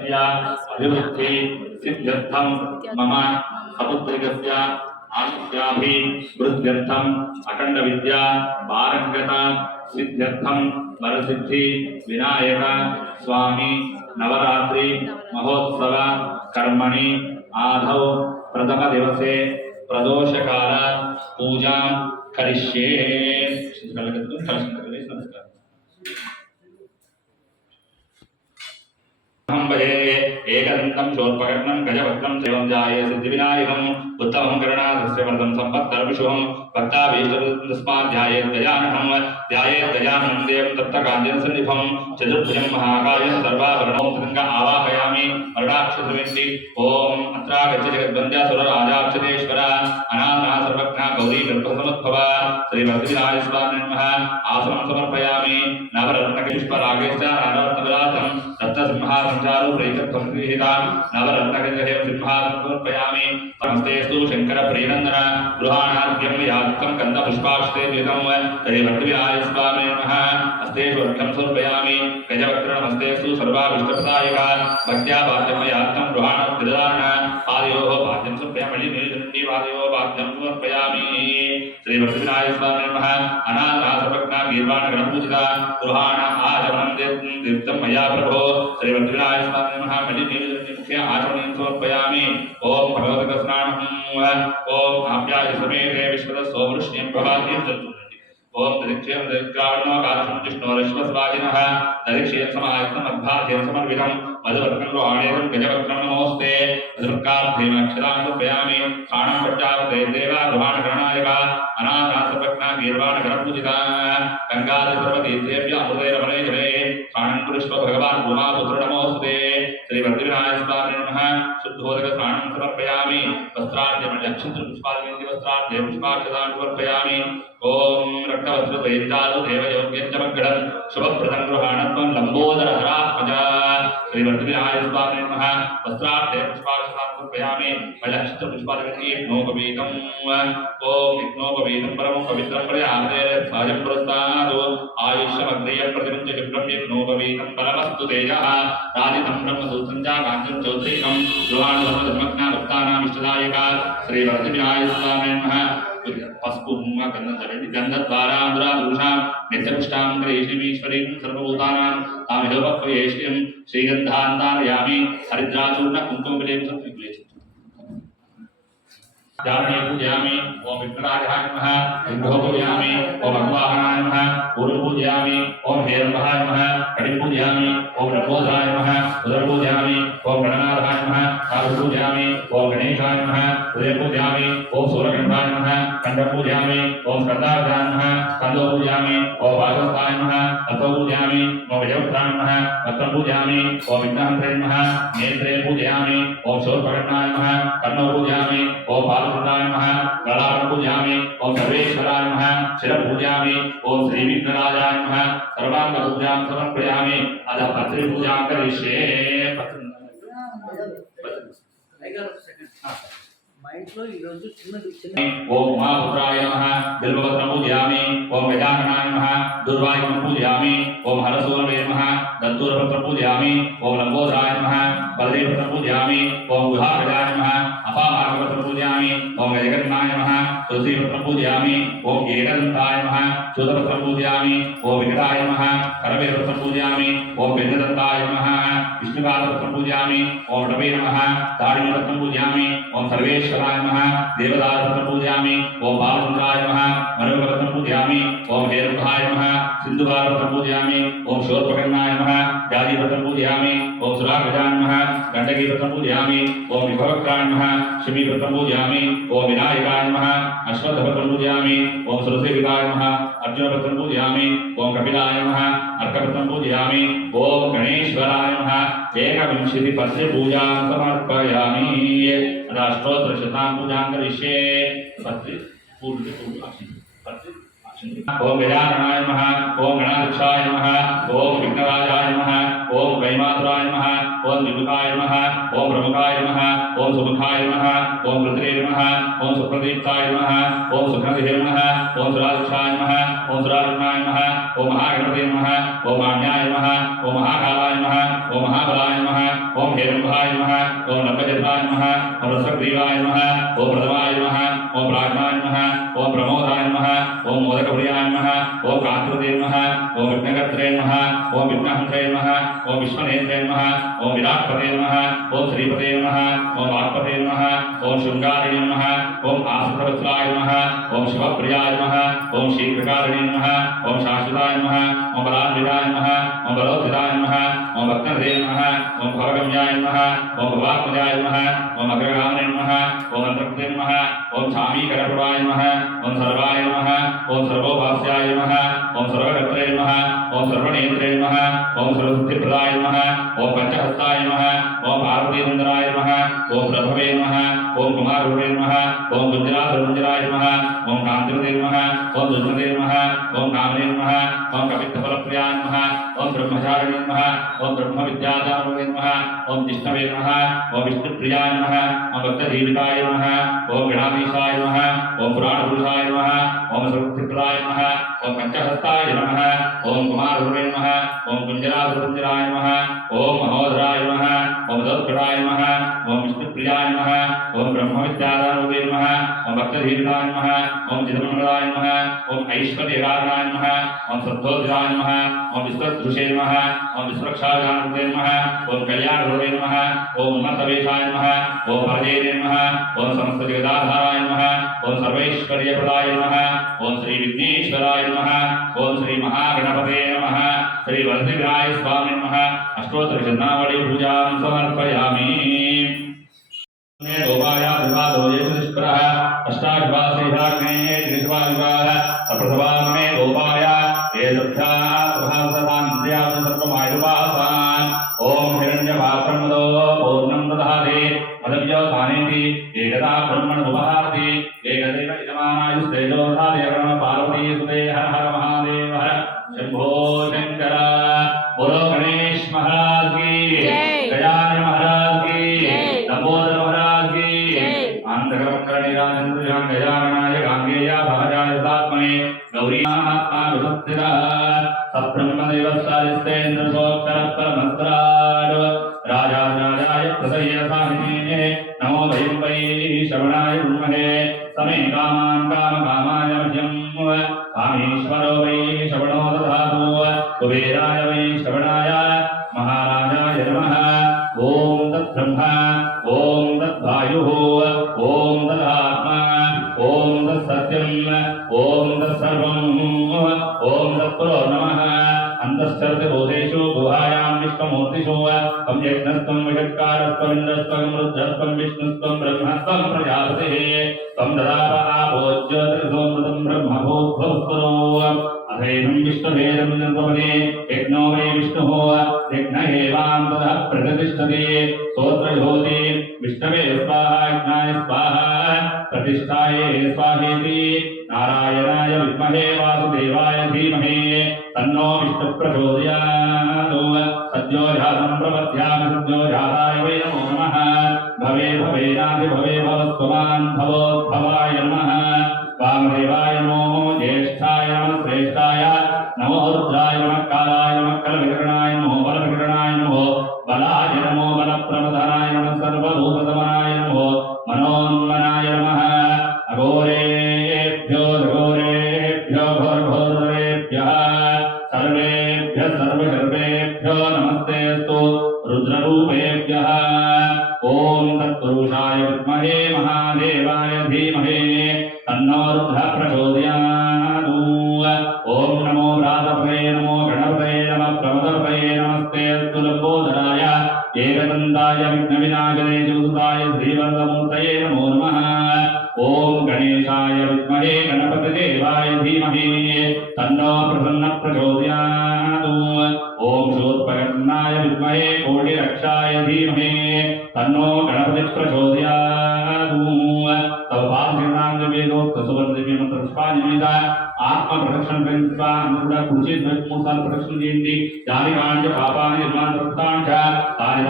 अभिवृद्धि सिद्ध्यर्थम मम सपुत्रिकस्य आयुष्याभिवृद्ध्यर्थम अखंड विद्या पारंगता सिद्ध्यर्थम वरसिद्धि विनायक स्वामी नवरात्रि महोत्सव कर्मणि आधौ प्रथम दिवसे प्रदोषकाल पूजा करिष्ये। एकदंतं शोर्पकर्णं गजवक्त्रं शिवं जाये सिद्धिविनायकम् उत्तमं करुणाधस्य वरदं सम्पत्करविशुभं भक्ताभीष्टप्रदस्मात् ध्यायेत् गजाननं देवं तप्तकाञ्चनसन्निभं चतुर्भुजं महाकायं सर्वाभरणं तदङ्ग आवाहयामि वरदाक्षसमिति ॐ अत्रागच्छ जगद्वन्द्यासुरराजाक्षतेश्वर अनाथा सर्वज्ञा गौरी गर्भसमुद्भव श्रीभक्तिविनायक स्वामिने नमः। आसनं समर्पयामि नवरत्नपुष्परागेश्च नारत्नविलासं रत्नसिंहासञ्चारो प्रेतत्वं गृहीता नवरत्नगजहेम सिंहासनं समर्पयामि। नमस्तेस्तु शंकर प्रियनंदन गृहाणाद्यं याक्तं गन्धपुष्पाक्षते द्वितं श्रीभक्तिविनायक स्वामिने नमः। हस्तेषु अर्घ्यं समर्पयामि गजवक्त्र नमस्तेस्तु सर्वाभीष्टप्रदायक भक्त्या पाद्यं याक्तं गृहाणं त्रिदारण पादयोः पाद्यं समर्पयामि नीलदण्डी पादयोः पाद्यं समर्पयामि। श्रीभक्तिविनायक स्वामिने नमः। अनाथा सर्वज्ञा गीर्वाण गणपूजिता गृहाण आचमनं तीर्थं मया प्रभो श्रीभक्तिविनायक स्वामिने नमः। नीलदण्डी मुख्य आचमनं समर्पयामि। ओम भगवते स्नानम् ओम आप्याय समेते विश्वदस्सोमृष्ण्यं भवातीं चतुर्दण्डी ओम दरिक्षेम दरिद्रावणो कालशं जिष्णोरश्वस्वाजिनः दरिक्षेम समायत्तं मध्याध्यं समर्पितं मधुवर्णं रोहाणेतं गजवक्त्रं नमोस्ते मधुर्कार्थेन अक्षरान् समर्पयामि। प्राणं पट्टावते देवा गृहाणगणनायक अनाथा सर्वज्ञा गीर्वाण गणपूजिता गंगाधर सर्वती देव्या अमृते रमणे जले प्राणं पुरुष्व भगवान् उमापुत्र नमोस्ते श्रीभक्तिविनायक स्वामिने नमः। शुद्धोदक स्नानं समर्पयामि वस्त्राद्यं पुष्पादिवेदि वस्त्राद्यं पुष्पाक्षतान् समर्पयामि। ओम रक्तवस्त्रद्वैतादो देवयोग्यं च मङ्गलं शुभप्रदं गृहाणत्वं लम्बोदरधरात्मजा श्रीभक्तिविनायक स्वामिने नमः। वस्त्राद्यं पुष्पाक्षतान् समर्पयामि मलक्षितपुष्पादिवेदि यज्ञोपवीतम् ओम यज्ञोपवीतं परमं पवित्रं प्रयाते सायं पुरस्तादो आयुष्यमग्नेयं प्रतिपञ्च शुभ्रं यज्ञोपवीतं परमस्तु तेजः राजितं ब्रह्मसूत्रं च काञ्चनं चौत्रीकं गृहाणधर्मज्ञा भक्तानाम् इष्टदायक श्रीभक्तिविनायक स्वामिने नमः। पस्पु गन्धद्वाराधुषां नित्यपुष्टां ग्रहीष्णीमीश्वरीं सर्वभूतानां तामिहोपक्वयेष्यं श्रीगन्धान्तारयामि हरिद्राचूर्ण कुङ्कुमविलेपं संस्कृत्य जाने पूजयामि। ओम विघ्नराजाय नमः। विघ्नो पूजयामि। ओम अग्वाहनाय नमः। पूर्व पूजयामि। ओम हेरम्बाय नमः। कड़ि पूजयामि। ओम नमोदराय नमः। उदर पूजयामि। ओम गणनाथाय नमः। काल पूजयामि। ओम गणेशाय नमः। उदय पूजयामि। ओम सूर्यगन्धाय नमः। कंठ पूजयामि। ओम स्कन्धाय नमः। स्कन्धो पूजयामि। ओम वासस्थाय नमः। हस्तो पूजयामि। ओम विजयवक्त्राय नमः। वक्त्रं पूजयामि। ओम विघ्नहन्त्रे नमः। नेत्रे पूजयामि। ओम शूर्पकर्णाय नमः। कर्णो पूजयामि। ओम पालसुताय नमः। गलाभं पूजयामि। ओम सर्वेश्वराय नमः। शिरं पूजयामि। ओम श्रीविघ्नराजाय नमः। सर्वांग पूजां समर्पयामि। अथ पत्रि पूजां करिष्ये। ओम महापुत्राय नमः। बिल्वपत्रं पूजयामि। ओम गजाननाय नमः। दुर्वायुं पूजयामि। ओम हरसूरवे नमः। दत्तूरपत्रं पूजयामि। ओम लंबोदराय नमः। बलदेवपत्रं पूजयामि। ओम गुहागजाय नमः। अपामार्गपत्रं पूजयामि। ओम गजगन्नाय नमः। तुलसीपत्रं पूजयामि। ओम एकदन्ताय नमः। शूलपत्रं पूजयामि। ओम विकटाय नमः। करवेरपत्रं पूजयामि। ओम बिन्ददत्ताय नमः। विष्णुपादपत्रं पूजयामि। ओम रवे नमः। दारिणीपत्रं पूजयामि। ओम सर्वेश्वराय नमः। देवदारपत्रं पूजयामि। ओम बालचन्द्राय नमः। मनोहरपत्रं पूजयामि। ओम हेरम्बाय नमः। सिन्धुवारपत्रं पूजयामि। ओम शूर्पकर्णाय नमः। व्याधिपत्रं पूजयामि। ओम सुरागजाय नमः। गण्डकीपत्रं पूजयामि। ओम विभवक्त्राय नमः। शिमीपत्रं पूजयामि। ओम विनायकाय नमः। अश्वत्थपत्रं पूजयामि। ओम सुरसेविताय नमः। अर्जुनपत्रं पूजयामि। ओम कपिलाय नमः। अर्कपत्रं पूजयामि। ओम गणेश्वराय नमः। एकविंशति पत्रि पूजां समर्पयामि। अष्टोत्तरशतां पूजां करिष्ये। पत्रि पूर्व पत्रि ओम गजाननाय नमः ओम गणाध्यक्षाय नमः ओम विघ्नराजाय नमः ओम वैमातुराय नमः ओम विमुखाय नमः ओम प्रमुखाय नमः ओम सुमुखाय नमः ओम रुद्रे नमः ओम सुप्रदीप्ताय नमः ओम सुखनिधे नमः ओम सुराध्यक्षाय नमः ओम सुराधिनाय नमः ओम महागणपते नमः ओम आज्ञाय नमः ओम महाकालाय नमः ओम महाबलाय नमः ओम हेरम्भाय नमः ओम नवजत्राय नमः ओम रसग्रीवाय नमः ओम प्रथमाय नमः ओम प्राज्ञाय नमः ओम प्रमोदाय नमः ओम मोदकप्रियाय नमः ओम कांतिपते नमः ओम विघ्नकर्त्रे नमः ओम विघ्नहन्त्रे नमः ओम विश्वनेत्रे नमः ओम विराट्पते नमः ओम श्रीपते नमः ओम वाक्पते नमः ओम शृंगारिणे नमः ओम आसुतवत्सलाय नमः ओम शिवप्रियाय नमः ओम शीघ्रकारिणे नमः ओम शाश्वताय नमः ओम बलान्विताय नमः ओम बलोत्थिताय नमः ओम भक्तहृदे नमः ओम भवगम्याय नमः ओम भवात्मजाय नमः ओम अग्रगामिने नमः ओम अंतर्पते नमः ओम छामीकरप्रभाय नमः ओम सर्वाय नमः ओम सर्वोपास्याय नमः ओम सर्वकर्त्रे नमः ओम सर्वनेत्रे नमः ओम सर्वसिद्धिप्रदाय नमः ओम पंचहस्ताय नमः ओम पार्वतीनन्दनाय नमः ओम प्रभवे नमः ओम कुमाररूपे नमः ओम कुञ्जरासुरकुञ्जराय नमः ओम कान्तिपते नमः ओम दुष्मते नमः ओम कामने नमः ओम कपित्थफलप्रियाय नमः ओम ब्रह्मचारिणे नमः ओम ब्रह्मविद्यादानवे नमः ओम जिष्णवे नमः ओम विष्णुप्रियाय नमः ओम भक्तजीविताय नमः ओम गणाधीशाय नमः ओम पुराणपुरुषाय नमः ओम सर्वसिद्धिप्रदाय नमः ओम पंचहस्ताय नमः ओम कुमाररूपे नमः ओम कुञ्जरासुरकुञ्जराय नमः ओम महोदराय नमः ओम दत्तराय नमः ओम विष्णुप्रियाय नमः ओम ब्रह्मविद्यादानवे नमः ओम भक्तजीविताय नमः ओम चिदमंगलाय नमः ओम ऐश्वर्यकारणाय नमः ओम सद्धोदिताय नमः ओम विश्वदृशे नमः ओम विश्वरक्षाजानते नमः ओम कल्याणरूपे नमः ओम उन्नतवेशाय नमः ओम परजेने नमः ओम समस्तजगदाधाराय नमः ओम सर्वैश्वर्यप्रदाय नमः ओम श्री विघ्नेश्वराय नमः ओम श्री महागणपते नमः श्री वरदविनाय स्वामी नमः अष्टोत्तरशतनामावली पूजां समर्पयामि। गोपाय विवादो यजुष्परः अष्टाधिवासेहाग्ने त्रिशवादिवाः सप्रथवाग्ने गोपाय ये सभ्या प्रभावसतान्द्रिया सर्वमायुवासान् ओम हिरण्यपात्रमदो पूर्णं दधाति मदव्यो स्थानेति एकदा ब्रह्मण उपहाति एकदैव यजमानायुस्तेजो दधाति अग्रम पार्वती सुते हर हर महादेव हर शंभो शंकर बोलो गणेश महाराज की गजानन महाराज की लंबोदर महाराज की आंध्रकरणिराजन्द्रजान गजाननाय गांगेया भाजाय तात्मने गौरी महात्मा विभक्तिरा सब्रह्मदेवस्तारिस्तेन्द्रसोक्षरपरमस्त्राड राजाय प्रदयसाहिने नमो वयं वै श्रवणाय उन्महे समे कामान् कामकामाय मह्यं कामेश्वरो वै श्रवणो दधातु कुबेराय वै श्रवणाय महाराजाय नमः। ओम तद्ब्रह्म ओम तद्वायुः ओम तदात्मा ओम तत्सत्यम् ओम तत्सर्वम् ओम तत्पुरो नमः। अंतश्चरति भूतेषु गुहायां विश्वमूर्तिषु त्वं यज्ञस्त्वं विषत्कारस्त्वं इन्द्रस्त्वं रुद्रस्त्वं विष्णुस्त्वं ब्रह्मस्त्वं प्रजापतिः त्वं ददाव आभोज्योतिर्सोमृतं ब्रह्मभूद्भुवस्कुरु अथैनं विष्णुभेदं निर्भवति यज्ञो वै विष्णुः यज्ञ एवां ततः प्रतिष्ठति स्तोत्रयोति विष्णवे स्वाहा यज्ञाय स्वाहा प्रतिष्ठाये स्वाहेति नारायणाय विद्महे वासुदेवाय धीमहि तन्नो विष्णुः प्रचोदयात् सद्यो जातं प्रपद्यामि सद्यो जाताय वै नमो नमः भवे भवेनादि भवे भवस्त्वमान् भवोद्भवाय नमः वामदेवाय नमो ज्येष्ठाय नमः श्रेष्ठाय नमो रुद्राय नमः कालाय नमः कलविकरणाय नमो बलविकरणाय नमो बलाय नमो बलप्रमदाय नमः सर्वभूतसमनाय नमो मनोन्मनाय नमः अघोरेभ्यो घोरेभ्यो घोरघोरेभ्यः सर्वेभ्यः सर्वसर्वेभ्यो नमस्तेऽस्तु रुद्ररूपेभ्यः। ओम तत्पुरुषाय विद्महे महादेवाय धीमहि तन्नो रुद्रः प्रचोदयात्। ओम नमो व्रातपतये नमो गणपतये नमः प्रमदपतये नमस्तेऽस्तु लंबोदराय एकदन्ताय विघ्नविनाशने जगदुताय श्रीवरदमूर्तये नमो नमः। ओम गणेशाय विद्महे गणपतिदेवाय धीमहि तन्नो प्रसन्नः प्रचोदयात्। ओम शूर्पकर्णाय विद्महे कोटिरक्षाय धीमहि तन्नो गणपतिः प्रचोदयात्। तव पादसेनां वेदोक्त सुवर्णदिव्यमन्त्रपुष्पाय నిమిత ఆత్మ ప్రదక్షిణ పెంచుతా కూడా కుర్చీ 3 సార్లు ప్రదక్షిణ చేయండి. దాని కాంచ పాపాన్ని నిర్మాణ తాని